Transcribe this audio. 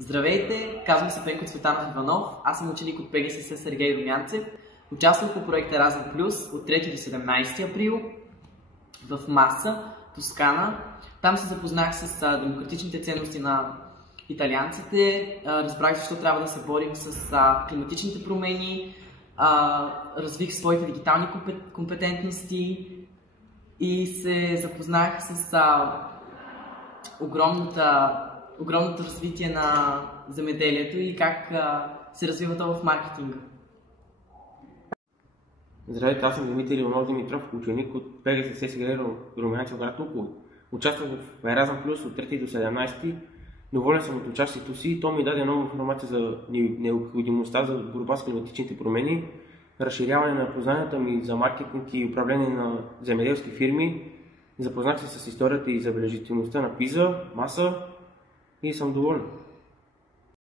Здравейте, казвам се Пенко Цветанов Иванов, аз съм ученик от ПГСС Сергей Румянцев. Участвах по проекта Еразъм Плюс от 3 до 17 април в Маса, Тоскана. Там се запознах с демократичните ценности на италианците, разбрах защо трябва да се борим с климатичните промени, развих своите дигитални компетентности и се запознах с огромното развитие на земеделието и как се развива то в маркетинга. Здравейте, аз съм Димитър Иванов Димитров, ученик от ПГСС Сергей Румянцев, град Луково. Участвах в Еразъм Плюс от 3 до 17. Доволен съм от участието си. То ми даде много информация за необходимостта за борба с климатичните промени, разширяване на познанията ми за маркетинг и управление на земеделски фирми. Запознах се с историята и забележителността на Пиза, Маса и съм доволен.